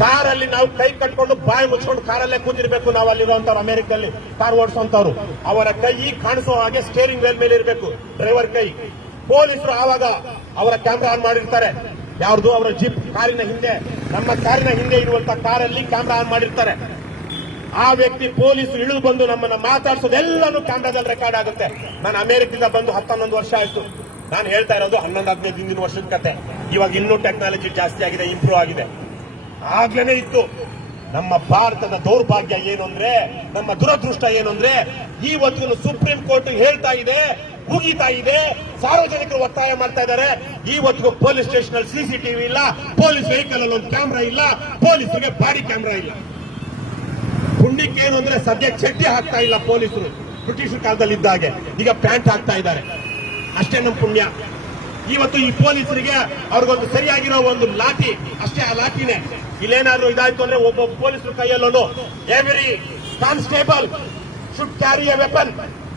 ಕಾರಲ್ಲಿ ನಾವು ಕೈ ಕಟ್ಕೊಂಡು ಬಾಯಿ ಮುಚ್ಕೊಂಡು ಕಾರಲ್ಲೇ ಕೂತಿರ್ಬೇಕು. ನಾವು ಅಲ್ಲಿರುವಂತವ್ರು ಅಮೆರಿಕದಲ್ಲಿ ಕಾರ್ ಓಡಿಸುವಂತವ್ರು, ಅವರ ಕೈ ಕಾಣಿಸೋ ಹಾಗೆ ಸ್ಟೇರಿಂಗ್ ವೇಲ್ ಮೇಲೆ ಇರಬೇಕು, ಡ್ರೈವರ್ ಕೈ. ಪೊಲೀಸರು ಆವಾಗ ಅವರ ಕ್ಯಾಮ್ರಾ ಆನ್ ಮಾಡಿರ್ತಾರೆ. ಯಾವ್ದು? ಅವರ ಜೀಪ್ ಕಾರಿನ ಹಿಂದೆ, ನಮ್ಮ ಕಾರಿನ ಹಿಂದೆ ಇರುವಂತ ಕಾರಲ್ಲಿ ಕ್ಯಾಮ್ರಾ ಆನ್ ಮಾಡಿರ್ತಾರೆ. ಆ ವ್ಯಕ್ತಿ ಪೊಲೀಸರು ಇಳಿದು ಬಂದು ನಮ್ಮನ್ನ ಮಾತಾಡಿಸೋದೆಲ್ಲನೂ ಕ್ಯಾಮ್ರಾದಲ್ಲಿ ರೆಕಾರ್ಡ್ ಆಗುತ್ತೆ. ನಾನು ಅಮೆರಿಕದಿಂದ ಬಂದು 11 ವರ್ಷ ಆಯ್ತು. ನಾನು ಹೇಳ್ತಾ ಇರೋದು 11-15 ಹಿಂದಿನ ವರ್ಷದ ಕತೆ. ಇವಾಗ ಇನ್ನೂ ಟೆಕ್ನಾಲಜಿ ಜಾಸ್ತಿ ಆಗಿದೆ, ಇಂಪ್ರೂವ್ ಆಗಿದೆ. ಆಗ್ಲೇನೆ ಇತ್ತು. ನಮ್ಮ ಭಾರತದ ದೌರ್ಭಾಗ್ಯ ಏನು ಅಂದ್ರೆ, ನಮ್ಮ ದುರದೃಷ್ಟ ಏನು ಅಂದ್ರೆ, ಇವತ್ತು ಸುಪ್ರೀಂ ಕೋರ್ಟ್ ಹೇಳ್ತಾ ಇದೆ, ಮುಗಿತಾ ಇದೆ, ಸಾರ್ವಜನಿಕರು ಒತ್ತಾಯ ಮಾಡ್ತಾ ಇದ್ದಾರೆ. ಇವತ್ತಿಗೂ ಪೊಲೀಸ್ ಸ್ಟೇಷನ್ ಅಲ್ಲಿ ಸಿಸಿಟಿವಿ ಇಲ್ಲ, ಪೊಲೀಸ್ ವೆಹಿಕಲ್ ಅಲ್ಲಿ ಒಂದು ಕ್ಯಾಮ್ರಾ ಇಲ್ಲ, ಪೊಲೀಸರಿಗೆ ಬಾಡಿ ಕ್ಯಾಮ್ರಾ ಇಲ್ಲ. ಪುಣ್ಯಕ್ಕೆ ಏನು ಅಂದ್ರೆ ಸದ್ಯ ಚಡ್ಡಿ ಹಾಕ್ತಾ ಇಲ್ಲ ಪೊಲೀಸರು, ಬ್ರಿಟಿಷ್ ಕಾಲದಲ್ಲಿ ಇದ್ದಾಗೆ ಈಗ ಪ್ಯಾಂಟ್ ಹಾಕ್ತಾ ಇದ್ದಾರೆ. ಅಷ್ಟೇ ನಮ್ಮ ಪುಣ್ಯ. ಇವತ್ತು ಈ ಪೊಲೀಸರಿಗೆ ಅವ್ರಿಗೊಂದು ಸರಿಯಾಗಿರೋ ಒಂದು ಲಾಠಿ ಅಷ್ಟೇ, ಆ ಲಾಠಿನೇ. ಇಲ್ಲೇನಾದ್ರೂ ಇದಾಯ್ತು ಅಂದ್ರೆ ಒಬ್ಬ ಪೊಲೀಸರು ಕೈಯಲ್ಲೊಂದು every constable should carry a weapon,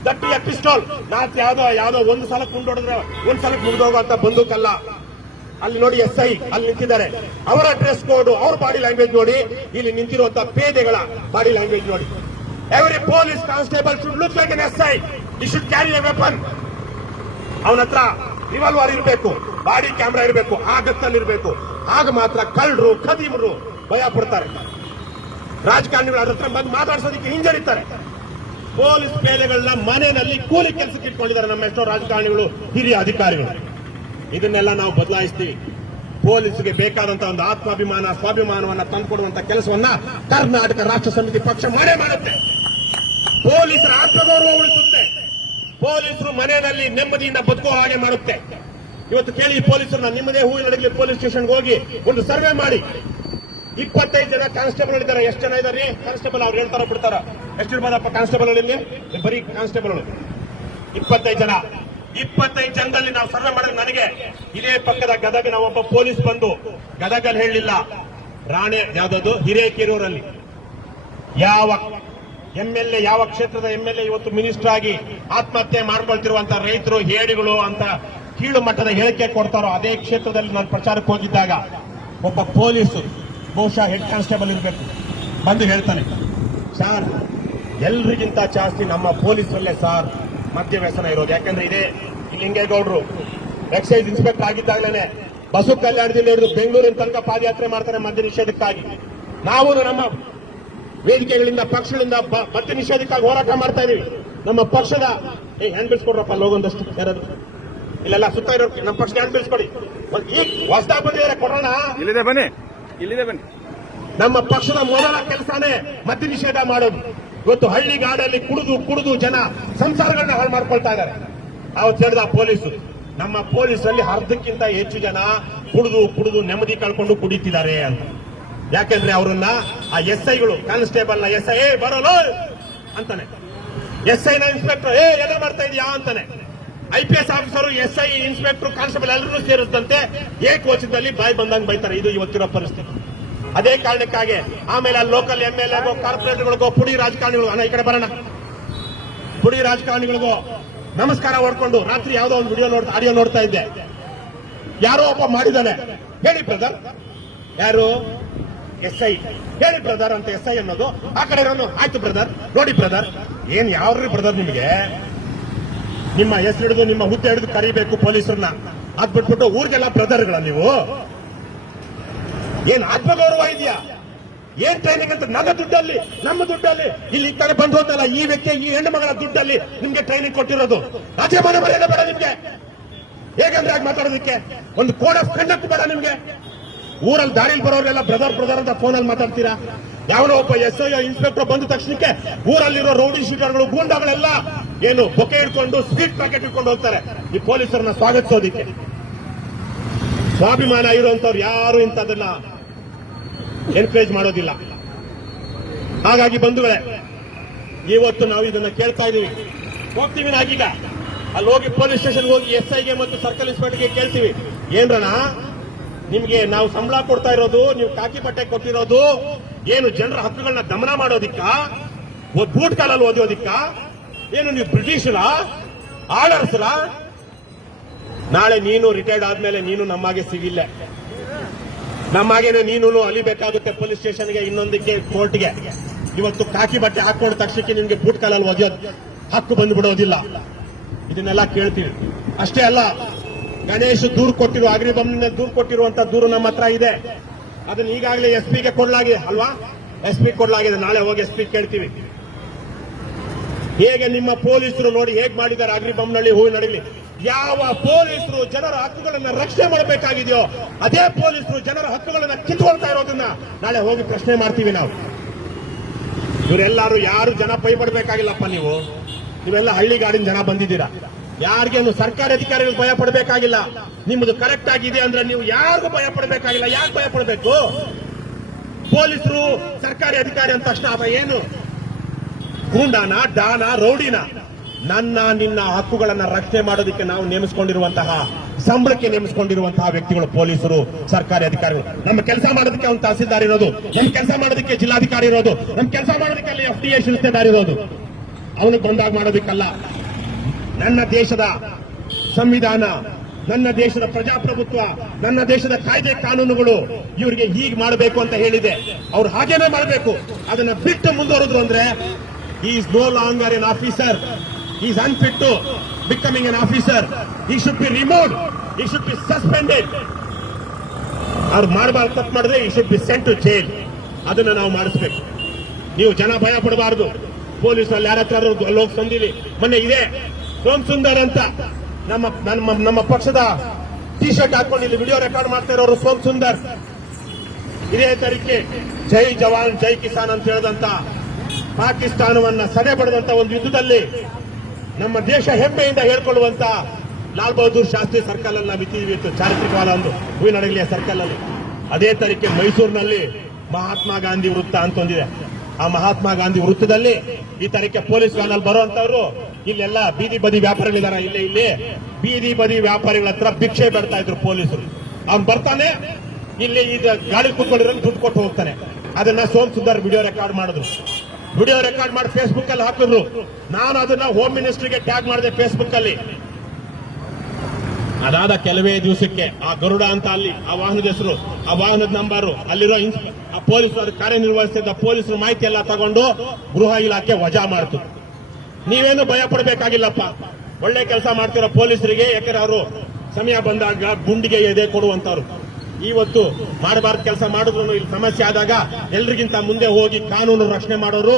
that a pistol. Not ಯಾವ್ದೋ ಒಂದು ಸಲ ಕುಂಡೊಡೆದ್ರೆ ಒಂದ್ ಸಲಕ್ಕೆ ಮುಗಿದೋಗುವಂತ ಬಂದೂಕಲ್ಲ. ಅಲ್ಲಿ ನೋಡಿ SI ಅಲ್ಲಿ ನಿಂತಿದ್ದಾರೆ, ಅವರ ಡ್ರೆಸ್ ಕೋಡ್, ಅವ್ರ ಬಾಡಿ ಲ್ಯಾಂಗ್ವೇಜ್ ನೋಡಿ. ಇಲ್ಲಿ ನಿಂತಿರುವಂತಹ ಪೇದೆಗಳ ಬಾಡಿ ಲ್ಯಾಂಗ್ವೇಜ್ ನೋಡಿ. Every police constable should look like an SI, ಈ ಶುಡ್ ಕ್ಯಾರಿ ಎ ವೆಪನ್. ಅವನ ಹತ್ರ ರಿವಾಲ್ವರ್ ಇರಬೇಕು, ಬಾಡಿ ಕ್ಯಾಮ್ರಾ ಇರಬೇಕು, ಆಗತ್ತಲ್ಲಿ ಇರಬೇಕು. ಆಗ ಮಾತ್ರ ಕಳ್ಳರು ಖದೀಮರು ಭಯ ಪಡ್ತಾರೆ. ರಾಜಕಾರಣಿಗಳು ಅದ್ರ ಹತ್ರ ಬಂದು ಮಾತಾಡ್ಸೋದಕ್ಕೆ ಹಿಂಜರಿತಾರೆ. ಪೊಲೀಸ್ ಪೇದೆಗಳನ್ನ ಮನೆಯಲ್ಲಿ ಕೂಲಿ ಕೆಲಸಕ್ಕೆ ಇಟ್ಕೊಂಡಿದ್ದಾರೆ ನಮ್ಮ ಎಷ್ಟೋ ರಾಜಕಾರಣಿಗಳು, ಹಿರಿಯ ಅಧಿಕಾರಿಗಳು. ಇದನ್ನೆಲ್ಲ ನಾವು ಬದಲಾಯಿಸ್ತೀವಿ. ಪೊಲೀಸ್ಗೆ ಬೇಕಾದಂತಹ ಒಂದು ಆತ್ಮಾಭಿಮಾನ, ಸ್ವಾಭಿಮಾನವನ್ನ ತಂದುಕೊಡುವಂತ ಕೆಲಸವನ್ನ ಕರ್ನಾಟಕ ರಾಷ್ಟ್ರ ಸಮಿತಿ ಪಕ್ಷ ಮಾಡೇ ಮಾಡುತ್ತೆ. ಪೊಲೀಸರ ಆತ್ಮಗೌರವ ಉಳಿಸುತ್ತೆ. ಪೊಲೀಸರು ಮನೆಯಲ್ಲಿ ನೆಮ್ಮದಿಯಿಂದ ಬದುಕೋ ಹಾಗೆ ಮಾಡುತ್ತೆ. ಇವತ್ತು ಕೇಳಿ, ಪೊಲೀಸರನ್ನ ನಿಮ್ಮದೇ ಹೂವಿನಡಗಲಿ ಪೊಲೀಸ್ ಸ್ಟೇಷನ್ಗೆ ಹೋಗಿ ಒಂದು ಸರ್ವೆ ಮಾಡಿ. 25 ಜನ ಕಾನ್ಸ್ಟೇಬಲ್ ಇದ್ದಾರೆ. ಎಷ್ಟು ಜನ ಇದ್ದಾರೆ ಕಾನ್ಸ್ಟೇಬಲ್? ಅವ್ರು ಹೇಳ್ತಾರ ಬಿಡ್ತಾರ? ಎಷ್ಟಿರ್ಬೋದಪ್ಪ ಕಾನ್ಸ್ಟೇಬಲ್ ಇಲ್ಲಿ? ಬರೀ ಕಾನ್ಸ್ಟೇಬಲ್ 25 ಜನ. 25 ಜನದಲ್ಲಿ ನಾವು ಸರ್ವೆ ಮಾಡಿದ್ರೆ, ನನಗೆ ಇದೇ ಪಕ್ಕದ ಗದಗಿನ ಒಬ್ಬ ಪೊಲೀಸ್ ಬಂದು, ಗದಗಲ್ಲಿ ಹೇಳಲಿಲ್ಲ, ರಾಣೆ ಯಾವ್ದದು ಹಿರೇಕೆರೂರಲ್ಲಿ ಯಾವ MLA, ಯಾವ ಕ್ಷೇತ್ರದ MLA ಇವತ್ತು ಮಿನಿಸ್ಟರ್ ಆಗಿ ಆತ್ಮಹತ್ಯೆ ಮಾಡ್ಕೊಳ್ತಿರುವಂತ ರೈತರು, ಹೇಡಿಗಳು ಅಂತ ಕೀಳು ಮಟ್ಟದ ಹೇಳಿಕೆ ಕೊಡ್ತಾರೋ, ಅದೇ ಕ್ಷೇತ್ರದಲ್ಲಿ ನಾನು ಪ್ರಚಾರಕ್ಕೆ ಹೋಗಿದ್ದಾಗ ಒಬ್ಬ ಪೊಲೀಸು, ಬಹುಶಃ ಹೆಡ್ ಕಾನ್ಸ್ಟೇಬಲ್ ಇರಬೇಕು, ಬಂದು ಹೇಳ್ತಾನೆ, ಸಾರ್ ಎಲ್ರಿಗಿಂತ ಜಾಸ್ತಿ ನಮ್ಮ ಪೊಲೀಸರಲ್ಲೇ ಸಾರ್ ಮದ್ಯ ವ್ಯಸನ ಇರೋದು. ಯಾಕಂದ್ರೆ ಇದೇ ಲಿಂಗೇಗೌಡರು ಎಕ್ಸೈಸ್ ಇನ್ಸ್ಪೆಕ್ಟರ್ ಆಗಿದ್ದಾಗಲೇ ಬಸು ಕಲ್ಯಾಣದಿಂದ ಹಿಡಿದು ಬೆಂಗಳೂರಿನ ತನಕ ಪಾದಯಾತ್ರೆ ಮಾಡ್ತಾರೆ ಮದ್ಯ ನಿಷೇಧಕ್ಕಾಗಿ. ನಾವು ನಮ್ಮ ವೇದಿಕೆಗಳಿಂದ, ಪಕ್ಷಗಳಿಂದ ಮದ್ಯ ನಿಷೇಧಕ್ಕಾಗಿ ಹೋರಾಟ ಮಾಡ್ತಾ ಇದೀವಿ. ನಮ್ಮ ಪಕ್ಷದ ಹ್ಯಾಂಡ್ ಬಿಲ್ಸ್ಕೊಡ್ರಪ್ಪ ಲೋಗೊಂದಷ್ಟು ಯಾರಾದ್ರು ಇಲ್ಲೆಲ್ಲ ಸುತ್ತ ಇರೋ ನಮ್ಮ ಪಕ್ಷದ ಹ್ಯಾಂಡ್ ಬಿಲ್ಸ್ಕೊಡಿ. ಈಗ ಹೊಸದಾಗಿ ಬಂದಿದ್ದಾರೆ, ಕೊಡೋಣ. ಇಲ್ಲಿದೆ ಬನ್ನಿ, ಇಲ್ಲಿದೆ ಬನ್ನಿ. ನಮ್ಮ ಪಕ್ಷದ ಮೊದಲ ಕೆಲಸನೇ ಮದ್ಯ ನಿಷೇಧ ಮಾಡೋದು. ಇವತ್ತು ಹಳ್ಳಿಗಾಡಲ್ಲಿ ಕುಡಿದು ಜನ ಸಂಸಾರಗಳನ್ನ ಹಾಳು ಮಾಡ್ಕೊಳ್ತಾ ಇದ್ದಾರೆ. ಅವತ್ತು ಹೇಳಿದ ಪೊಲೀಸರು, ನಮ್ಮ ಪೊಲೀಸರಲ್ಲಿ ಅರ್ಧಕ್ಕಿಂತ ಹೆಚ್ಚು ಜನ ಕುಡಿದು ನೆಮ್ಮದಿ ಕಳ್ಕೊಂಡು ಕುಡಿತಿದ್ದಾರೆ ಅಂತ. ಯಾಕೆಂದ್ರೆ ಅವರನ್ನ ಆ SIಗಳು, ಕಾನ್ಸ್ಟೇಬಲ್ ನ SI ಬರೋಲ್ಲ ಅಂತಾನೆ, SI ನ ಇನ್ಸ್ಪೆಕ್ಟರ್ ಎಲ್ಲ ಮಾಡ್ತಾ ಇದೀಯಾ ಅಂತಾನೆ. IPS officer, SI, inspector, constable ಎಲ್ಲರೂ ಸೇರಿದಂತೆ ಏಕವಚನದಲ್ಲಿ ಬಾಯಿ ಬಂದಂಗೆ ಬೈತಾರೆ. ಇದು ಇವತ್ತಿರೋ ಪರಿಸ್ಥಿತಿ. ಅದೇ ಕಾರಣಕ್ಕಾಗಿ ಆಮೇಲೆ ಅಲ್ಲಿ ಲೋಕಲ್ MLAಗೋ, ಕಾರ್ಪೊರೇಟರ್ಗಳಿಗೋ, ಪುಡಿ ರಾಜಕಾರಣಿಗಳು, ಈ ಕಡೆ ಬರೋಣ, ಪುಡಿ ರಾಜಕಾರಣಿಗಳಿಗೋ ನಮಸ್ಕಾರ ಹೊಡ್ಕೊಂಡು ರಾತ್ರಿ ಯಾವುದೋ ಒಂದು ಆಡಿಯೋ ನೋಡ್ತಾ ಇದ್ದೆ. ಯಾರೋ ಒಬ್ಬ ಮಾಡಿದ್ದಾನೆ, ಹೇಳಿ ಬ್ರದರ್, ಯಾರು SI, ಹೇಳಿ ಬ್ರದರ್ ಅಂತ SI ಅನ್ನೋದು. ಆ ಕಡೆ ಇರೋನು, ಆಯ್ತು ಬ್ರದರ್, ನೋಡಿ ಬ್ರದರ್. ಏನ್ ಯಾವ್ರಿ ಬ್ರದರ್ ನಿಮಗೆ? ನಿಮ್ಮ ಹೆಸರು ಹಿಡಿದು, ನಿಮ್ಮ ಹುದ್ದೆ ಹಿಡಿದು ಕರಿಬೇಕು ಪೊಲೀಸರನ್ನ. ಅದ್ ಬಿಟ್ಬಿಟ್ಟು ಊರಿಗೆಲ್ಲ ಬ್ರದರ್ಗಳ ನೀವು? ಏನ್ ಆತ್ಮಗೌರವ ಇದೆಯಾ? ಏನ್ ಟ್ರೈನಿಂಗ್ ಅಂತ? ನನ್ನ ದುಡ್ಡಲ್ಲಿ, ನಮ್ಮ ದುಡ್ಡಲ್ಲಿ, ಇಲ್ಲಿ ಈ ಕಡೆ ಬಂದು ಹೋದಲ್ಲ ಈ ವ್ಯಕ್ತಿ, ಈ ಹೆಣ್ಣು ಮಗಳ ದುಡ್ಡಲ್ಲಿ ನಿಮ್ಗೆ ಟ್ರೈನಿಂಗ್ ಕೊಟ್ಟಿರೋದು. ರಾಜ್ಯ ಮನೆ ಮರ್ಯಾದೆ ಬೇಡ ನಿಮ್ಗೆ? ಹೇಗಂದ್ರೆ ಆಗಿ ಮಾತಾಡೋದಕ್ಕೆ ಒಂದು ಕೋಡ್ ಆಫ್ ಕಂಡಕ್ಟ್ ಬೇಡ ನಿಮ್ಗೆ? ಊರಲ್ಲಿ ದಾರಿಲಿ ಬರೋರೆಲ್ಲ ಬ್ರದರ್ ಅಂತ ಫೋನಲ್ಲಿ ಮಾತಾಡ್ತೀರಾ? ಯಾವನೋ ಒಬ್ಬ SI ಇನ್ಸ್ಪೆಕ್ಟರ್ ಬಂದ ತಕ್ಷಣಕ್ಕೆ ಊರಲ್ಲಿರೋ ರೌಡಿ ಶೀಟರ್ಗಳು, ಗೂಂಡಾಗಳೆಲ್ಲ ಏನು ಬೊಕೆ ಇಟ್ಕೊಂಡು, ಸ್ವೀಟ್ ಪ್ಯಾಕೆಟ್ ಇಟ್ಕೊಂಡು ಹೋಗ್ತಾರೆ ಈ ಪೊಲೀಸರನ್ನ ಸ್ವಾಗತಿಸೋದಿಕ್ಕೆ. ಸ್ವಾಭಿಮಾನ ಇರುವಂತವ್ರು ಯಾರು ಇಂಥದನ್ನ ಎನ್ಕರೇಜ್ ಮಾಡೋದಿಲ್ಲ. ಹಾಗಾಗಿ ಬಂಧುಗಳೇ, ಇವತ್ತು ನಾವು ಇದನ್ನ ಕೇಳ್ತಾ ಇದೀವಿ. ಹೋಗ್ತೀವಿ ನಾಗೀಗ ಅಲ್ಲಿ ಹೋಗಿ ಪೊಲೀಸ್ ಸ್ಟೇಷನ್ಗೆ ಹೋಗಿ SIಗೆ ಮತ್ತು ಸರ್ಕಲ್ ಇನ್ಸ್ಪೆಕ್ಟರ್ಗೆ ಕೇಳ್ತೀವಿ, ಏನ್ರಣ ನಿಮ್ಗೆ ನಾವು ಸಂಬಳ ಕೊಡ್ತಾ ಇರೋದು, ನೀವು ಕಾಕಿ ಬಟ್ಟೆ ಕೊಟ್ಟಿರೋದು ಏನು ಜನರ ಹಕ್ಕುಗಳನ್ನ ದಮನ ಮಾಡೋದಿಕ್ಕ, ಬೂಟ್ ಕಾಲಲ್ಲಿ ಓದೋದಿಕ್ಕ? ಏನು ನೀವು ಬ್ರಿಟಿಷರ ಆರ್ಡರ್ಸ್ರ? ನಾಳೆ ನೀನು ರಿಟೈರ್ಡ್ ಆದ್ಮೇಲೆ ನೀನು ನಮ್ಮಾಗೆ ಸಿವಿಲ್ ನಮ್ಮಾಗೇನೆ ನೀನು ಅಲಿಬೇಕಾಗುತ್ತೆ ಪೊಲೀಸ್ ಸ್ಟೇಷನ್ಗೆ, ಇನ್ನೊಂದಕ್ಕೆ ಕೋರ್ಟ್ಗೆ. ಇವತ್ತು ಕಾಕಿ ಬಟ್ಟೆ ಹಾಕೊಂಡ ತಕ್ಷಣಕ್ಕೆ ನಿಮ್ಗೆ ಬೂಟ್ ಕಾಲಲ್ಲಿ ಒಗೆಯೋದು ಹಕ್ಕು ಬಂದ್ಬಿಡೋದಿಲ್ಲ. ಇದನ್ನೆಲ್ಲ ಕೇಳ್ತೀವಿ. ಅಷ್ಟೇ ಅಲ್ಲ, ಗಣೇಶ್ ದೂರು ಕೊಟ್ಟಿರುವ ಅಗ್ನಿಬಾಂಬ್ನಿಂದ ದೂರು ಕೊಟ್ಟಿರುವಂತ ದೂರು ನಮ್ಮ ಹತ್ರ ಇದೆ. ಅದನ್ನ ಈಗಾಗಲೇ ಎಸ್ಪಿಗೆ ಕೊಡಲಾಗಿದೆ ಅಲ್ವಾ? ಎಸ್ಪಿ ಕೊಡಲಾಗಿದೆ. ನಾಳೆ ಹೋಗಿ ಎಸ್ಪಿ ಕೇಳ್ತೀವಿ. ಹೇಗೆ ನಿಮ್ಮ ಪೊಲೀಸರು ನೋಡಿ ಹೇಗೆ ಮಾಡಿದ್ದಾರೆ ಅಗ್ನಿಬಾಂಬ್ನಲ್ಲಿ ಹೂವಿನಡಗಲಿ. ಯಾವ ಪೊಲೀಸರು ಜನರ ಹಕ್ಕುಗಳನ್ನ ರಕ್ಷಣೆ ಮಾಡಬೇಕಾಗಿದೆಯೋ ಅದೇ ಪೊಲೀಸರು ಜನರ ಹಕ್ಕುಗಳನ್ನ ಕಿತ್ಕೊಳ್ತಾ ಇರೋದನ್ನ ನಾಳೆ ಹೋಗಿ ಪ್ರಶ್ನೆ ಮಾಡ್ತೀವಿ ನಾವು. ಇವರೆಲ್ಲರೂ ಯಾರು ಜನ ಭಯಪಡಬೇಕಾಗಿಲ್ಲಪ್ಪ. ನೀವೆಲ್ಲ ಹಳ್ಳಿಗಾಡಿನ ಜನ ಬಂದಿದ್ದೀರಾ. ಯಾರಿಗೇನು ಸರ್ಕಾರಿ ಅಧಿಕಾರಿಗಳು ಭಯ ಪಡಬೇಕಾಗಿಲ್ಲ. ನಿಮ್ಮದು ಕರೆಕ್ಟ್ ಆಗಿದೆ ಅಂದ್ರೆ ನೀವು ಯಾರಿಗೂ ಭಯ ಪಡಬೇಕಾಗಿಲ್ಲ. ಯಾಕೆ ಭಯ ಪಡಬೇಕು? ಪೊಲೀಸರು ಸರ್ಕಾರಿ ಅಧಿಕಾರಿ ಅಂತ ತಕ್ಷಣ ಅವ ಏನು ಗೂಂಡಾನ, ಡಾನ, ರೌಡಿನ? ನಿನ್ನ ಹಕ್ಕುಗಳನ್ನ ರಕ್ಷಣೆ ಮಾಡೋದಕ್ಕೆ ನಾವು ನೇಮಿಸಿಕೊಂಡಿರುವಂತಹ, ಸಂಬಳಕ್ಕೆ ನೇಮಿಸಿಕೊಂಡಿರುವಂತಹ ವ್ಯಕ್ತಿಗಳು ಪೊಲೀಸರು, ಸರ್ಕಾರಿ ಅಧಿಕಾರಿಗಳು. ನಮ್ಮ ಕೆಲಸ ಮಾಡೋದಕ್ಕೆ ಅವ್ನು ತಹಸೀಲ್ದಾರ್ ಇರೋದು, ನಮ್ಮ ಕೆಲಸ ಮಾಡೋದಕ್ಕೆ ಜಿಲ್ಲಾಧಿಕಾರಿ ಇರೋದು, ನಮ್ಮ ಕೆಲಸ ಮಾಡೋದಕ್ಕೆ ಅಲ್ಲಿ FDA ಶಿಲ್ತೆದಾರ್ ಇರೋದು. ಅವನಿಗೆ ಬಂದಾಗ ಮಾಡೋದಕ್ಕಲ್ಲ. ನನ್ನ ದೇಶದ ಸಂವಿಧಾನ, ನನ್ನ ದೇಶದ ಪ್ರಜಾಪ್ರಭುತ್ವ, ನನ್ನ ದೇಶದ ಕಾಯ್ದೆ ಕಾನೂನುಗಳು ಇವರಿಗೆ ಹೀಗೆ ಮಾಡಬೇಕು ಅಂತ ಹೇಳಿದೆ. ಅವ್ರು ಹಾಗೇನೆ ಮಾಡಬೇಕು. ಅದನ್ನ ಬಿಟ್ಟು ಮುಂದುವರೆದ್ರು ಅಂದ್ರೆ is no longer an officer, is unfit to becoming an officer. He should be removed, he should be suspended. ಅವ್ರು ಮಾಡಬಾರ್ದು, ತಪ್ಪು ಮಾಡಿದ್ರೆ he should be sent to jail. ಅದನ್ನ ನಾವು ಮಾಡಿಸ್ಬೇಕು. ನೀವು ಜನ ಭಯ ಪಡಬಾರದು. ಪೊಲೀಸಲ್ಲಿ ಯಾರ ಹತ್ರ ಲೋಕ್ ಸಂದಿಲಿ ಮೊನ್ನೆ ಇದೆ ಸೋಮ್ ಸುಂದರ್ ಅಂತ ನಮ್ಮ ಪಕ್ಷದ ಟಿ ಶರ್ಟ್ ಹಾಕೊಂಡು ಇಲ್ಲಿ ವಿಡಿಯೋ ರೆಕಾರ್ಡ್ ಮಾಡ್ತಾ ಇರೋರು ಸೋಮ್ ಸುಂದರ್. ಇದೇ ತಾರೀಕೆ ಜೈ ಜವಾನ್ ಜೈ ಕಿಸಾನ್ ಅಂತ ಹೇಳಿದಂತ ಪಾಕಿಸ್ತಾನವನ್ನ ಸದೆ ಬಡಿದಂತ ಒಂದು ಯುದ್ಧದಲ್ಲಿ ನಮ್ಮ ದೇಶ ಹೆಮ್ಮೆಯಿಂದ ಹೇಳ್ಕೊಳ್ಳುವಂತ ಲಾಲ್ ಬಹದ್ದೂರ್ ಶಾಸ್ತ್ರಿ ಸರ್ಕಲ್ ಅಲ್ಲಿ ನಾವು ಇಟ್ಟಿದ್ದೀವಿ. ಚಾರಿತ್ರಿಕವಾದ ಒಂದು ಹೂವಿನಡಗಲಿಯ ಸರ್ಕಲ್ ಅಲ್ಲಿ. ಅದೇ ತಾರೀಕೆ ಮೈಸೂರಿನಲ್ಲಿ ಮಹಾತ್ಮ ಗಾಂಧಿ ವೃತ್ತ ಅಂತ ಒಂದಿದೆ. ಆ ಮಹಾತ್ಮ ಗಾಂಧಿ ವೃತ್ತದಲ್ಲಿ ಈ ತಾರೀಕೆ ಪೊಲೀಸ್ ವ್ಯಾನಲ್ಲಿ ಬರುವಂತವ್ರು ಇಲ್ಲೆಲ್ಲ ಬೀದಿ ಬದಿ ವ್ಯಾಪಾರಿಗಳಿದಾರ. ಇಲ್ಲಿ ಬೀದಿ ಬದಿ ವ್ಯಾಪಾರಿಗಳ ಹತ್ರ ಭಿಕ್ಷೆ ಬೇಡ್ತಾ ಇದ್ರು ಪೊಲೀಸರು. ಅವ್ನು ಬರ್ತಾನೆ, ಇಲ್ಲಿ ಈಗ ಗಾಡಿ ಕೂತ್ಕೊಂಡಿರೋ ದುಡ್ಡು ಕೊಟ್ಟು ಹೋಗ್ತಾನೆ. ಅದನ್ನ ಸೋಮ್ ಸುಂದರ್ ವಿಡಿಯೋ ರೆಕಾರ್ಡ್ ಮಾಡಿದ್ರು. ವಿಡಿಯೋ ರೆಕಾರ್ಡ್ ಮಾಡಿ ಫೇಸ್ಬುಕ್ ಅಲ್ಲಿ ಹಾಕಿದ್ರು. ನಾನು ಅದನ್ನ ಹೋಮ್ ಮಿನಿಸ್ಟ್ರಿಗೆ ಟ್ಯಾಗ್ ಮಾಡಿದೆ ಫೇಸ್ಬುಕ್ ಅಲ್ಲಿ. ಅದಾದ ಕೆಲವೇ ದಿವಸಕ್ಕೆ ಆ ಗರುಡ ಅಂತ ಅಲ್ಲಿ ಆ ವಾಹನದ ಹೆಸರು, ಆ ವಾಹನದ ನಂಬರು, ಅಲ್ಲಿರೋ ಆ ಪೊಲೀಸರು ಕಾರ್ಯನಿರ್ವಹಿಸುತ್ತಿದ್ದ ಪೊಲೀಸರು ಮಾಹಿತಿ ಎಲ್ಲ ತಗೊಂಡು ಗೃಹ ಇಲಾಖೆ ವಜಾ ಮಾಡ್ತು. ನೀವೇನು ಭಯ ಪಡಬೇಕಾಗಿಲ್ಲಪ್ಪ. ಒಳ್ಳೆ ಕೆಲಸ ಮಾಡ್ತಿರೋ ಪೊಲೀಸರಿಗೆ, ಯಾಕಂದ್ರೆ ಅವರು ಸಮಯ ಬಂದಾಗ ಗುಂಡಿಗೆ ಎದೆ ಕೊಡುವಂತವ್ರು. ಇವತ್ತು ಮಾಡಬಾರ್ದು ಕೆಲಸ ಮಾಡಿದ್ರು ಇಲ್ಲಿ ಸಮಸ್ಯೆ ಆದಾಗ ಎಲ್ರಿಗಿಂತ ಮುಂದೆ ಹೋಗಿ ಕಾನೂನು ರಕ್ಷಣೆ ಮಾಡೋರು,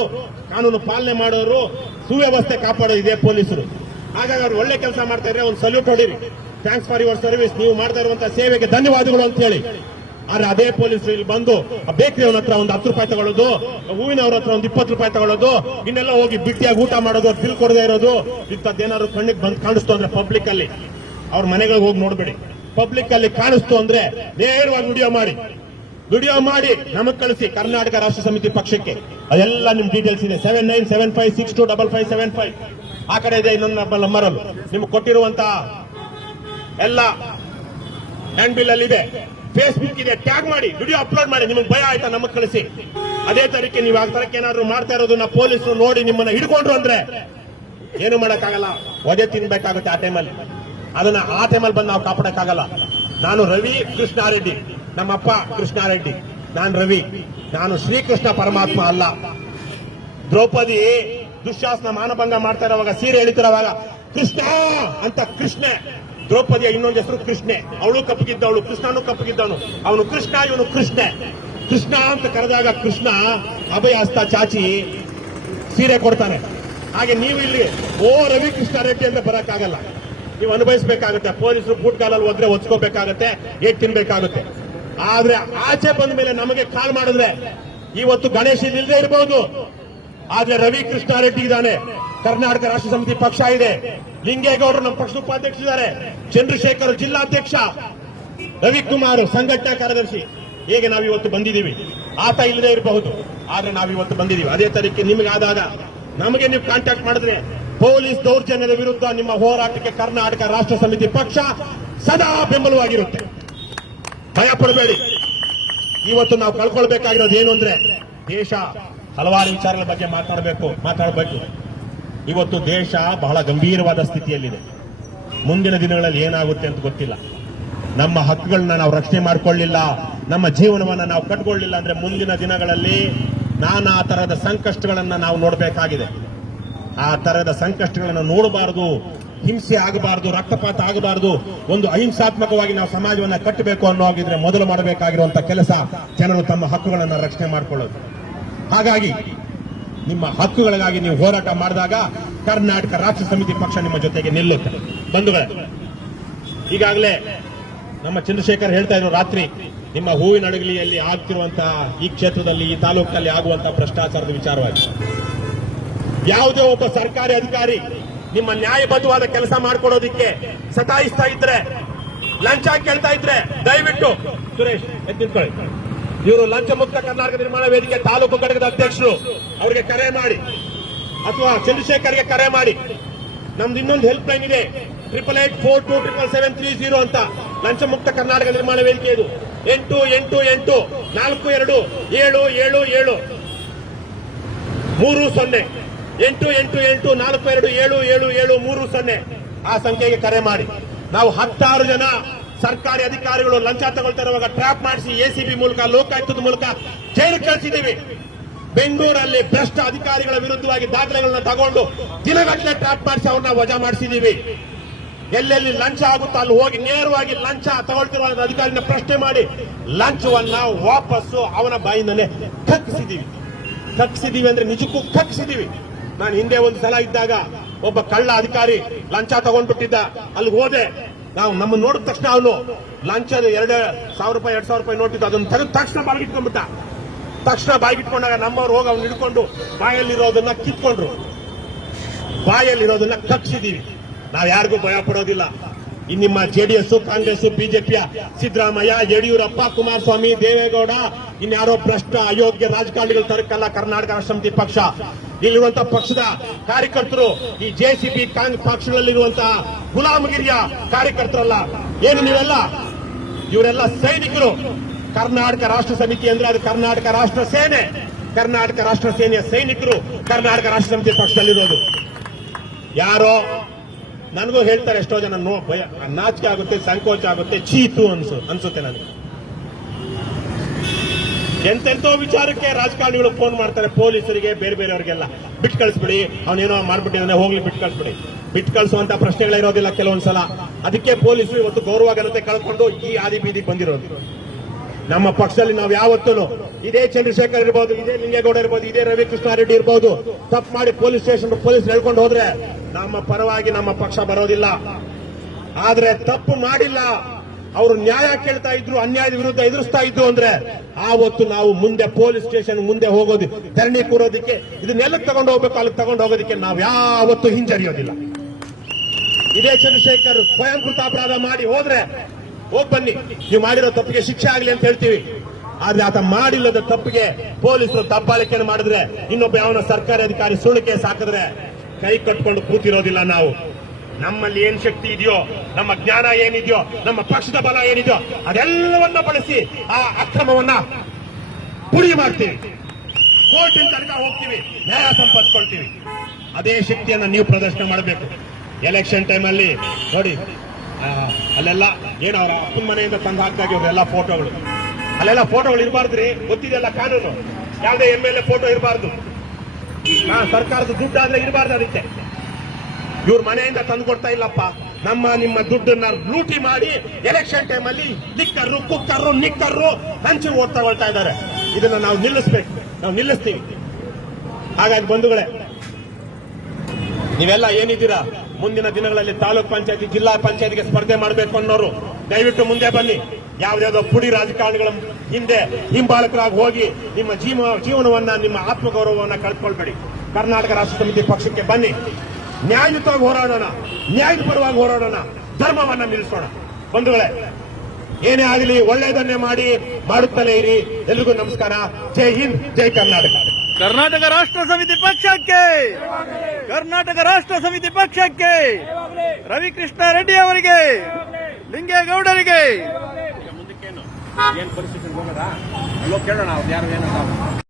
ಕಾನೂನು ಪಾಲನೆ ಮಾಡೋರು, ಸುವ್ಯವಸ್ಥೆ ಕಾಪಾಡೋದು ಇದೇ ಪೊಲೀಸರು. ಹಾಗಾಗಿ ಅವ್ರು ಒಳ್ಳೆ ಕೆಲಸ ಮಾಡ್ತಾ ಇದ್ರೆ ಒಂದು ಸಲ್ಯೂಟ್ ಹೊಡಿರಿ. ಥ್ಯಾಂಕ್ಸ್ ಫಾರ್ ಯುವರ್ ಸರ್ವಿಸ್, ನೀವು ಮಾಡ್ತಾ ಇರುವಂತಹ ಸೇವೆಗೆ ಧನ್ಯವಾದಗಳು ಅಂತ ಹೇಳಿ. ಆದ್ರೆ ಅದೇ ಪೊಲೀಸರು ಇಲ್ಲಿ ಬಂದು ಬೇಕರಿ ಅವನ ಹತ್ರ ಒಂದು 10 ರೂಪಾಯಿ ತಗೊಳ್ಳೋದು, ಹೂವಿನವ್ರ ಹತ್ರ ಒಂದು 20 ರೂಪಾಯಿ ತಗೊಳ್ಳೋದು, ಇನ್ನೆಲ್ಲ ಹೋಗಿ ಬಿಟ್ಟಿಯಾಗಿ ಊಟ ಮಾಡೋದು, ಬಿಲ್ ಕೊಡದೇ ಇರೋದು, ಇಂಥದ್ದೇನಾದ್ರು ಕಣ್ಣಿಗೆ ಬಂದು ಕಾಣಿಸ್ತು ಅಂದ್ರೆ ಪಬ್ಲಿಕ್ ಅಲ್ಲಿ, ಅವ್ರ ಮನೆಗಳಿಗೆ ಹೋಗಿ ನೋಡ್ಬೇಡಿ. ಪಬ್ಲಿಕ್ ಅಲ್ಲಿ ಕಾಣಿಸ್ತು ಅಂದ್ರೆ ನೇರವಾಗಿ ವಿಡಿಯೋ ಮಾಡಿ ನಮಗ್ ಕಳಿಸಿ. ಕರ್ನಾಟಕ ರಾಷ್ಟ್ರ ಸಮಿತಿ ಪಕ್ಷಕ್ಕೆ ಅದೆಲ್ಲ ನಿಮ್ ಡೀಟೇಲ್ಸ್ ಇದೆ. 7975625575 ಆ ಕಡೆ ಇದೆ. ಇನ್ನೊಂದು ನಂಬರಲ್ಲೂ ನಿಮ್ಗೆ ಕೊಟ್ಟಿರುವಂತ ಎಲ್ಲ ಹ್ಯಾಂಡ್ ಬಿಲ್ ಅಲ್ಲಿ ಇದೆ. ಫೇಸ್ಬುಕ್ ಇದೆ, ಟ್ಯಾಗ್ ಮಾಡಿ, ವಿಡಿಯೋ ಅಪ್ಲೋಡ್ ಮಾಡಿ. ನಿಮಗೆ ಭಯ ಆಯ್ತಾ ನಮಗ್ ಕಳಿಸಿ. ಅದೇ ತರಕ್ಕೆ ನೀವು ಆ ತರಕ್ಕೆ ಏನಾದ್ರು ಮಾಡ್ತಾ ಇರೋದನ್ನ ಪೊಲೀಸರು ನೋಡಿ ನಿಮ್ಮನ್ನ ಹಿಡ್ಕೊಂಡ್ರು ಅಂದ್ರೆ ಏನು ಮಾಡಕ್ಕಾಗಲ್ಲ, ಒದೆ ತಿನ್ಬೇಕಾಗುತ್ತೆ ಆ ಟೈಮಲ್ಲಿ. ಅದನ್ನ ಆ ಟೈಮಲ್ಲಿ ಬಂದು ನಾವು ಕಾಪಾಡಕ್ಕಾಗಲ್ಲ. ನಾನು ರವಿ ಕೃಷ್ಣಾರೆಡ್ಡಿ, ನಮ್ಮಪ್ಪ ಕೃಷ್ಣಾರೆಡ್ಡಿ, ನಾನು ರವಿ, ನಾನು ಶ್ರೀಕೃಷ್ಣ ಪರಮಾತ್ಮ ಅಲ್ಲ. ದ್ರೌಪದಿ ದುಶ್ಯಾಸನ ಮಾನಭಂಗ ಮಾಡ್ತಾ ಇರೋವಾಗ, ಸೀರೆ ಎಳಿತಿರೋವಾಗ ಕೃಷ್ಣ ಅಂತ ಕೃಷ್ಣೆ, ದ್ರೌಪದಿಯ ಇನ್ನೊಂದು ಹೆಸರು ಕೃಷ್ಣೆ. ಅವಳು ಕಪ್ಪಗಿದ್ದವಳು, ಕೃಷ್ಣನು ಕಪ್ಪಗಿದ್ದವನು. ಅವನು ಕೃಷ್ಣ, ಇವನು ಕೃಷ್ಣೆ. ಕೃಷ್ಣ ಅಂತ ಕರೆದಾಗ ಕೃಷ್ಣ ಅಭಯ ಹಸ್ತ ಚಾಚಿ ಸೀರೆ ಕೊಡ್ತಾನೆ. ಹಾಗೆ ನೀವು ಇಲ್ಲಿ ರವಿ ಕೃಷ್ಣಾರೆಡ್ಡಿ ಅಂತ ಬರಕ್ಕಾಗಲ್ಲ, ನೀವು ಅನುಭವಿಸಬೇಕಾಗುತ್ತೆ. ಪೊಲೀಸರು ಬೂಟ್ ಕಾಲಲ್ಲಿ ಹೋದ್ರೆ ಒಚ್ಕೋಬೇಕಾಗತ್ತೆ, ಏಟ್ ತಿನ್ಬೇಕಾಗುತ್ತೆ. ಆದ್ರೆ ಆಚೆ ಬಂದ ಮೇಲೆ ನಮಗೆ ಕಾಲ್ ಮಾಡಿದ್ರೆ ಇವತ್ತು ಗಣೇಶ್ ಇಲ್ಲದೆ ಇರಬಹುದು, ಆದ್ರೆ ರವಿ ಕೃಷ್ಣಾರೆಡ್ಡಿ ಇದ್ದಾನೆ. ಕರ್ನಾಟಕ ರಾಷ್ಟ್ರ ಸಮಿತಿ ಪಕ್ಷ ಇದೆ. ಲಿಂಗೇಗೌಡರು ನಮ್ಮ ಪಕ್ಷದ ಉಪಾಧ್ಯಕ್ಷರಿದ್ದಾರೆ. ಚಂದ್ರಶೇಖರ್ ಜಿಲ್ಲಾಧ್ಯಕ್ಷ, ರವಿಕುಮಾರ್ ಸಂಘಟನಾ ಕಾರ್ಯದರ್ಶಿ. ಹೇಗೆ ನಾವಿವತ್ತು ಬಂದಿದ್ದೀವಿ. ಆತ ಇಲ್ಲದೆ ಇರಬಹುದು, ಆದ್ರೆ ನಾವಿವತ್ತು ಬಂದಿದ್ದೀವಿ. ಅದೇ ತರೀಕೆ ನಿಮಗಾದಾಗ ನಮಗೆ ನೀವು ಕಾಂಟ್ಯಾಕ್ಟ್ ಮಾಡಿದ್ರೆ ಪೊಲೀಸ್ ದೌರ್ಜನ್ಯದ ವಿರುದ್ಧ ನಿಮ್ಮ ಹೋರಾಟಕ್ಕೆ ಕರ್ನಾಟಕ ರಾಷ್ಟ್ರ ಸಮಿತಿ ಪಕ್ಷ ಸದಾ ಬೆಂಬಲವಾಗಿರುತ್ತೆ. ಭಯ ಪಡಬೇಡಿ. ಇವತ್ತು ನಾವು ಕಳ್ಕೊಳ್ಬೇಕಾಗಿರೋದು ಏನು ಅಂದ್ರೆ, ದೇಶ ಹಲವಾರು ವಿಚಾರಗಳ ಬಗ್ಗೆ ಮಾತಾಡಬೇಕು. ಇವತ್ತು ದೇಶ ಬಹಳ ಗಂಭೀರವಾದ ಸ್ಥಿತಿಯಲ್ಲಿದೆ. ಮುಂದಿನ ದಿನಗಳಲ್ಲಿ ಏನಾಗುತ್ತೆ ಅಂತ ಗೊತ್ತಿಲ್ಲ. ನಮ್ಮ ಹಕ್ಕುಗಳನ್ನ ನಾವು ರಕ್ಷಣೆ ಮಾಡಿಕೊಳ್ಳಿಲ್ಲ, ನಮ್ಮ ಜೀವನವನ್ನ ನಾವು ಕಟ್ಕೊಳ್ಳಿಲ್ಲ ಅಂದ್ರೆ ಮುಂದಿನ ದಿನಗಳಲ್ಲಿ ನಾನಾ ತರಹದ ಸಂಕಷ್ಟಗಳನ್ನ ನಾವು ನೋಡಬೇಕಾಗಿದೆ. ಆ ತರಹದ ಸಂಕಷ್ಟಗಳನ್ನು ನೋಡಬಾರದು, ಹಿಂಸೆ ಆಗಬಾರದು, ರಕ್ತಪಾತ ಆಗಬಾರದು, ಒಂದು ಅಹಿಂಸಾತ್ಮಕವಾಗಿ ನಾವು ಸಮಾಜವನ್ನ ಕಟ್ಟಬೇಕು ಅನ್ನೋ ಹಾಗಿದ್ರೆ ಮೊದಲು ಮಾಡಬೇಕಾಗಿರುವಂತಹ ಕೆಲಸ ಜನರು ತಮ್ಮ ಹಕ್ಕುಗಳನ್ನು ರಕ್ಷಣೆ ಮಾಡಿಕೊಳ್ಳೋದು. ಹಾಗಾಗಿ ನಿಮ್ಮ ಹಕ್ಕುಗಳಿಗಾಗಿ ನೀವು ಹೋರಾಟ ಮಾಡಿದಾಗ ಕರ್ನಾಟಕ ರಾಷ್ಟ್ರ ಸಮಿತಿ ಪಕ್ಷ ನಿಮ್ಮ ಜೊತೆಗೆ ನಿಲ್ಲುತ್ತೆ. ಬಂಧುಗಳೇ, ಈಗಾಗಲೇ ನಮ್ಮ ಚಂದ್ರಶೇಖರ್ ಹೇಳ್ತಾ ಇದ್ರು ರಾತ್ರಿ ನಿಮ್ಮ ಹೂವಿನ ಅಡಗಲಿಯಲ್ಲಿ ಆಗ್ತಿರುವಂತಹ ಈ ಕ್ಷೇತ್ರದಲ್ಲಿ ಈ ತಾಲೂಕಿನಲ್ಲಿ ಆಗುವಂತಹ ಭ್ರಷ್ಟಾಚಾರದ ವಿಚಾರವಾಗಿ ಯಾವುದೇ ಒಬ್ಬ ಸರ್ಕಾರಿ ಅಧಿಕಾರಿ ನಿಮ್ಮ ನ್ಯಾಯಬದ್ಧವಾದ ಕೆಲಸ ಮಾಡ್ಕೊಡೋದಿಕ್ಕೆ ಸತಾಯಿಸ್ತಾ ಇದ್ರೆ, ಲಂಚ ಕೇಳ್ತಾ ಇದ್ರೆ ದಯವಿಟ್ಟು ಸುರೇಶ್ ಎತ್ತಿಕೊಳ್ಳಿ, ಇವರು ಲಂಚ ಮುಕ್ತ ಕರ್ನಾಟಕ ನಿರ್ಮಾಣ ವೇದಿಕೆ ತಾಲೂಕು ಘಟಕದ ಅಧ್ಯಕ್ಷರು, ಅವರಿಗೆ ಕರೆ ಮಾಡಿ ಅಥವಾ ಚಂದ್ರಶೇಖರ್ಗೆ ಕರೆ ಮಾಡಿ. ನಮ್ದು ಇನ್ನೊಂದು ಹೆಲ್ಪ್ ಲೈನ್ ಇದೆ 8884277730 ಅಂತ, ಲಂಚ ಮುಕ್ತ ಕರ್ನಾಟಕ ನಿರ್ಮಾಣ ವೇದಿಕೆ ಇದು 8884277730 888842777030 ಆ ಸಂಖ್ಯೆಗೆ ಕರೆ ಮಾಡಿ. ನಾವು 10 ಜನ ಸರ್ಕಾರಿ ಅಧಿಕಾರಿಗಳು ಲಂಚ ತಗೊಳ್ತಾ ಇರುವಾಗ ಟ್ರ್ಯಾಪ್ ಮಾಡಿಸಿ ಎಸಿಬಿ ಮೂಲಕ ಲೋಕಾಯುಕ್ತದ ಮೂಲಕ ಜೈಲು ಕಳಿಸಿದ್ದೀವಿ. ಬೆಂಗಳೂರಲ್ಲಿ ಭ್ರಷ್ಟ ಅಧಿಕಾರಿಗಳ ವಿರುದ್ಧವಾಗಿ ದಾಖಲೆಗಳನ್ನ ತಗೊಂಡು ದಿನಗಟ್ಟಲೆ ಟ್ರ್ಯಾಪ್ ಮಾಡಿಸಿ ಅವ್ರನ್ನ ವಜಾ ಮಾಡಿಸಿದ್ದೀವಿ. ಎಲ್ಲೆಲ್ಲಿ ಲಂಚ ಆಗುತ್ತೋ ಅಲ್ಲಿ ಹೋಗಿ ನೇರವಾಗಿ ಲಂಚ ತಗೊಳ್ತಿರುವ ಅಧಿಕಾರಿನ ಪ್ರಶ್ನೆ ಮಾಡಿ ಲಂಚವನ್ನ ವಾಪಸ್ಸು ಅವನ ಬಾಯಿಂದನೇ ಕಕ್ಕಿಸಿದೀವಿ ಅಂದ್ರೆ ನಿಜಕ್ಕೂ ಕಕ್ಕಿಸಿದೀವಿ. ನಾನು ಹಿಂದೆ ಒಂದು ಸಲ ಇದ್ದಾಗ ಒಬ್ಬ ಕಳ್ಳ ಅಧಿಕಾರಿ ಲಂಚ ತಗೊಂಡ್ಬಿಟ್ಟಿದ್ದ, ಅಲ್ಲಿ ಹೋದೆ. ನಾವು ನಮ್ಮನ್ನು ನೋಡಿದ ತಕ್ಷಣ ಅವನು ಲಂಚದ 2,000 ರೂಪಾಯಿ 2,000 ರೂಪಾಯಿ ನೋಟಿದ್ದು ಅದನ್ನು ತೆಗೆದು ತಕ್ಷಣ ಬಾಯಿಗಿಟ್ಕೊಂಡ್ಬಿಟ್ಟ. ತಕ್ಷಣ ಬಾಯಿಗಿಟ್ಕೊಂಡಾಗ ನಮ್ಮವ್ರು ಹೋಗಿ ಅವ್ನು ಹಿಡ್ಕೊಂಡು ಬಾಯಲ್ಲಿರೋದನ್ನ ಕಿತ್ಕೊಂಡ್ರು. ಬಾಯಲ್ಲಿರೋದನ್ನ ಕಕ್ಸಿದೀವಿ. ನಾವು ಯಾರಿಗೂ ಭಯ ಪಡೋದಿಲ್ಲ. ಇನ್ನು ನಿಮ್ಮ ಜೆಡಿಎಸ್, ಕಾಂಗ್ರೆಸ್, ಬಿಜೆಪಿಯ ಸಿದ್ದರಾಮಯ್ಯ, ಯಡಿಯೂರಪ್ಪ, ಕುಮಾರಸ್ವಾಮಿ, ದೇವೇಗೌಡ, ಇನ್ಯಾರೋ ಭ್ರಷ್ಟ ಅಯೋಗ್ಯ ರಾಜಕಾರಣಿಗಳು ತರಕಲ್ಲ ಕರ್ನಾಟಕ ರಾಷ್ಟ್ರ ಸಮಿತಿ ಪಕ್ಷ. ಇಲ್ಲಿರುವಂತಹ ಪಕ್ಷದ ಕಾರ್ಯಕರ್ತರು ಈ ಜೆಸಿಬಿ ಪಕ್ಷಗಳಲ್ಲಿರುವಂತಹ ಗುಲಾಮಗಿರಿಯ ಕಾರ್ಯಕರ್ತರಲ್ಲ. ಏನು ನೀವೆಲ್ಲ ಇವರೆಲ್ಲ ಸೈನಿಕರು. ಕರ್ನಾಟಕ ರಾಷ್ಟ್ರ ಸಮಿತಿ ಅಂದ್ರೆ ಅದು ಕರ್ನಾಟಕ ರಾಷ್ಟ್ರ ಸೇನೆ, ಕರ್ನಾಟಕ ರಾಷ್ಟ್ರ ಸೇನೆಯ ಸೈನಿಕರು ಕರ್ನಾಟಕ ರಾಷ್ಟ್ರ ಸಮಿತಿ ಪಕ್ಷದಲ್ಲಿರೋದು. ಯಾರೋ ನನಗೂ ಹೇಳ್ತಾರೆ ಎಷ್ಟೋ ಜನ, ಭಯ, ನಾಚಿಕೆ ಆಗುತ್ತೆ, ಸಂಕೋಚ ಆಗುತ್ತೆ, ಚೀತು ಅನ್ಸುತ್ತೆ ನನಗೆ. ಎಂತೆಂತೋ ವಿಚಾರಕ್ಕೆ ರಾಜಕಾರಣಿಗಳು ಫೋನ್ ಮಾಡ್ತಾರೆ ಪೊಲೀಸರಿಗೆ, ಬೇರೆ ಬೇರೆಯವರಿಗೆಲ್ಲ, ಬಿಟ್ಟು ಕಳಿಸ್ಬಿಡಿ, ಅವನೇನೋ ಮಾಡ್ಬಿಟ್ಟಿದ್ದಾನೆ, ಹೋಗ್ಲಿ ಬಿಟ್ಟು ಕಳಿಸ್ಬಿಡಿ. ಬಿಟ್ಟು ಕಳಿಸುವಂತ ಪ್ರಶ್ನೆಗಳೇ ಇರೋದಿಲ್ಲ ಕೆಲವೊಂದ್ಸಲ. ಅದಕ್ಕೆ ಪೊಲೀಸರು ಇವತ್ತು ಗೌರವ ಘನತೆ ಕಳ್ಕೊಂಡು ಈ ಆದಿ ಬೀದಿಗೆ ಬಂದಿರೋದು. ನಮ್ಮ ಪಕ್ಷದಲ್ಲಿ ನಾವು ಯಾವತ್ತೂ ಇದೇ ಚಂದ್ರಶೇಖರ್ ಇರ್ಬೋದು, ಇದೇ ಲಿಂಗೇಗೌಡ ಇರ್ಬೋದು, ಇದೇ ರವಿಕೃಷ್ಣಾರೆಡ್ಡಿ ಇರ್ಬೋದು, ತಪ್ಪು ಮಾಡಿ ಪೊಲೀಸ್ ಸ್ಟೇಷನ್ ಪೊಲೀಸ್ ಹೇಳ್ಕೊಂಡು ಹೋದ್ರೆ ನಮ್ಮ ಪರವಾಗಿ ನಮ್ಮ ಪಕ್ಷ ಬರೋದಿಲ್ಲ. ಆದ್ರೆ ತಪ್ಪು ಮಾಡಿಲ್ಲ, ಅವರು ನ್ಯಾಯ ಕೇಳ್ತಾ ಇದ್ರು, ಅನ್ಯಾಯದ ವಿರುದ್ಧ ಎದುರಿಸ್ತಾ ಇದ್ರು ಅಂದ್ರೆ ಆವತ್ತು ನಾವು ಮುಂದೆ ಪೊಲೀಸ್ ಸ್ಟೇಷನ್ ಮುಂದೆ ಹೋಗೋದು, ಧರಣಿ ಕೂರೋದಕ್ಕೆ, ಇದನ್ನೆಲ್ಲಕ್ಕೆ ತಗೊಂಡು ಹೋಗ್ಬೇಕು, ಅಲ್ಲಿಗೆ ತಗೊಂಡು ಹೋಗೋದಕ್ಕೆ ನಾವು ಯಾವತ್ತೂ ಹಿಂಜರಿಯೋದಿಲ್ಲ. ಇದೇ ಚಂದ್ರಶೇಖರ್ ಸ್ವಯಂಕೃತ ಅಪರಾಧ ಮಾಡಿ ಹೋದ್ರೆ ಹೋಗ್ ಬನ್ನಿ, ನೀವು ಮಾಡಿರೋ ತಪ್ಪಿಗೆ ಶಿಕ್ಷೆ ಆಗಲಿ ಅಂತ ಹೇಳ್ತೀವಿ. ಆದ್ರೆ ಆತ ಮಾಡಿಲ್ಲದ ತಪ್ಪಿಗೆ ಪೊಲೀಸರು ದಬ್ಬಾಳಿಕೆಯನ್ನು ಮಾಡಿದ್ರೆ, ಇನ್ನೊಬ್ಬ ಯಾವನ ಸರ್ಕಾರಿ ಅಧಿಕಾರಿ ಸುಳ್ಳು ಕೇಸ್ ಹಾಕಿದ್ರೆ ಕೈ ಕಟ್ಕೊಂಡು ಕೂತಿರೋದಿಲ್ಲ ನಾವು. ನಮ್ಮಲ್ಲಿ ಏನ್ ಶಕ್ತಿ ಇದೆಯೋ, ನಮ್ಮ ಜ್ಞಾನ ಏನಿದೆಯೋ, ನಮ್ಮ ಪಕ್ಷದ ಬಲ ಏನಿದೆಯೋ ಅದೆಲ್ಲವನ್ನ ಬಳಸಿ ಆ ಅಕ್ರಮವನ್ನ ಪುಡಿ ಮಾಡ್ತೀವಿ, ಕೋರ್ಟಿನ ತನಕ ಹೋಗ್ತೀವಿ, ನ್ಯಾಯ ಸಂಪಾದಿಸ್ಕೊಳ್ತೀವಿ. ಅದೇ ಶಕ್ತಿಯನ್ನ ನೀವು ಪ್ರದರ್ಶನ ಮಾಡಬೇಕು. ಎಲೆಕ್ಷನ್ ಟೈಮಲ್ಲಿ ನೋಡಿ, ಅಲ್ಲೆಲ್ಲ ಏನು ಅವರ ಅಪ್ಪನ ಮನೆಯಿಂದ ತಂದು ಹಾಕ್ದಾಗ ಇವರೆಲ್ಲ ಫೋಟೋಗಳು, ಅಲ್ಲೆಲ್ಲ ಫೋಟೋಗಳು ಇರಬಾರ್ದ್ರಿ, ಗೊತ್ತಿದೆಯಲ್ಲ ಕಾನೂನು. ಯಾವುದೇ MLA ಫೋಟೋ ಇರಬಾರ್ದು, ಸರ್ಕಾರದ ದುಡ್ಡು ಆದ್ರೆ ಇರಬಾರ್ದು. ಅದಕ್ಕೆ ಇವ್ರ ಮನೆಯಿಂದ ತಂದು ಕೊಡ್ತಾ ಇಲ್ಲಪ್ಪ, ನಿಮ್ಮ ದುಡ್ಡನ್ನ ಲೂಟಿ ಮಾಡಿ ಎಲೆಕ್ಷನ್ ಟೈಮಲ್ಲಿ ಲಿಕ್ಕರ್ರು, ಕುಕ್ಕರ್ರು, ನಿಕ್ಕರ್ರು ಹಂಚಿ ಓಟ್ ತಗೊಳ್ತಾ ಇದ್ದಾರೆ. ಇದನ್ನ ನಾವು ನಿಲ್ಲಿಸ್ಬೇಕು, ನಾವು ನಿಲ್ಲಿಸ್ತೀವಿ. ಹಾಗಾಗಿ ಬಂಧುಗಳೇ, ನೀವೆಲ್ಲ ಏನಿದ್ದೀರಾ, ಮುಂದಿನ ದಿನಗಳಲ್ಲಿ ತಾಲೂಕ್ ಪಂಚಾಯತಿ, ಜಿಲ್ಲಾ ಪಂಚಾಯತಿಗೆ ಸ್ಪರ್ಧೆ ಮಾಡಬೇಕು ಅನ್ನೋರು ದಯವಿಟ್ಟು ಮುಂದೆ ಬನ್ನಿ. ಯಾವ್ದಾವ್ದೋ ಪುಡಿ ರಾಜಕಾರಣಿಗಳ ಹಿಂದೆ ಹಿಂಬಾಲಕರಾಗಿ ಹೋಗಿ ನಿಮ್ಮ ಜೀವನವನ್ನ, ನಿಮ್ಮ ಆತ್ಮಗೌರವವನ್ನ ಕಳ್ಕೊಳ್ಬೇಡಿ. ಕರ್ನಾಟಕ ರಾಷ್ಟ್ರ ಸಮಿತಿ ಪಕ್ಷಕ್ಕೆ ಬನ್ನಿ, ನ್ಯಾಯಯುತವಾಗಿ ಹೋರಾಡೋಣ, ನ್ಯಾಯದ ಪರವಾಗಿ ಹೋರಾಡೋಣ, ಧರ್ಮವನ್ನ ನಿಲ್ಲಿಸೋಣ. ಬಂಧುಗಳೇ, ಏನೇ ಆಗಲಿ ಒಳ್ಳೆಯದನ್ನೇ ಮಾಡುತ್ತಲೇ ಇರಿ. ಎಲ್ರಿಗೂ ನಮಸ್ಕಾರ. ಜೈ ಹಿಂದ್, ಜೈ ಕರ್ನಾಟಕ. ಕರ್ನಾಟಕ ರಾಷ್ಟ್ರ ಸಮಿತಿ ಪಕ್ಷಕ್ಕೆ, ಕರ್ನಾಟಕ ರಾಷ್ಟ್ರ ಸಮಿತಿ ಪಕ್ಷಕ್ಕೆ, ರವಿಕೃಷ್ಣ ರೆಡ್ಡಿ ಅವರಿಗೆ, ಲಿಂಗೇಗೌಡರಿಗೆ. ಮುಂದಕ್ಕೇನು ಏನ್ ಪರಿಸ್ಥಿತಿ ಹೋಗೋದಾ? ಕೇಳೋಣ, ಅವ್ರು ಯಾರು ಏನಂತ.